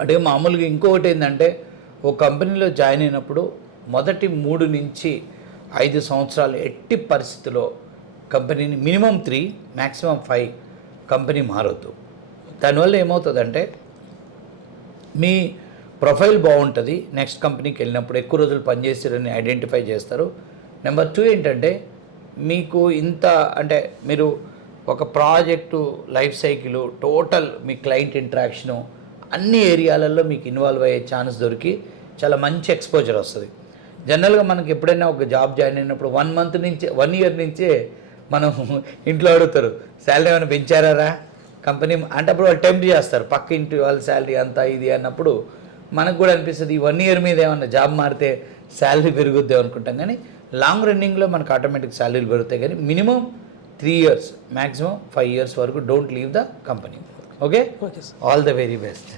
అంటే మామూలుగా ఇంకొకటి ఏంటంటే ఓ కంపెనీలో జాయిన్ అయినప్పుడు మొదటి 3 నుంచి 5 సంవత్సరాలు ఎట్టి పరిస్థితిలో కంపెనీని మినిమం 3 మ్యాక్సిమం 5 కంపెనీ మారొద్దు. దానివల్ల ఏమవుతుందంటే మీ ప్రొఫైల్ బాగుంటుంది, నెక్స్ట్ కంపెనీకి వెళ్ళినప్పుడు ఎక్కువ రోజులు పనిచేసారని ఐడెంటిఫై చేస్తారు. నెంబర్ 2 ఏంటంటే మీకు ఇంత అంటే మీరు ఒక ప్రాజెక్టు లైఫ్ సైకిల్ టోటల్ మీ క్లయింట్ ఇంటరాక్షను అన్ని ఏరియాలలో మీకు ఇన్వాల్వ్ అయ్యే ఛాన్స్ దొరికి చాలా మంచి ఎక్స్పోజర్ వస్తుంది. జనరల్గా మనకి ఎప్పుడైనా ఒక జాబ్ జాయిన్ అయినప్పుడు 1 మంత్ నుంచి 1 ఇయర్ నుంచే మనం ఇంట్లో అడుగుతారు శాలరీ ఏమైనా పెంచారా కంపెనీ అంటే అప్పుడు వాళ్ళు టెంప్ట్ చేస్తారు పక్క ఇంటి వాళ్ళ శాలరీ అంతా ఇది అన్నప్పుడు మనకు కూడా అనిపిస్తుంది ఈ 1 ఇయర్ మీద ఏమన్నా జాబ్ మారితే శాలరీ పెరుగుద్ది అనుకుంటాం. కానీ లాంగ్ రన్నింగ్లో మనకు ఆటోమేటిక్ శాలరీలు పెరుగుతాయి. కానీ మినిమం 3 ఇయర్స్ మ్యాక్సిమం 5 ఇయర్స్ వరకు don't leave the company. Okay, all the very best.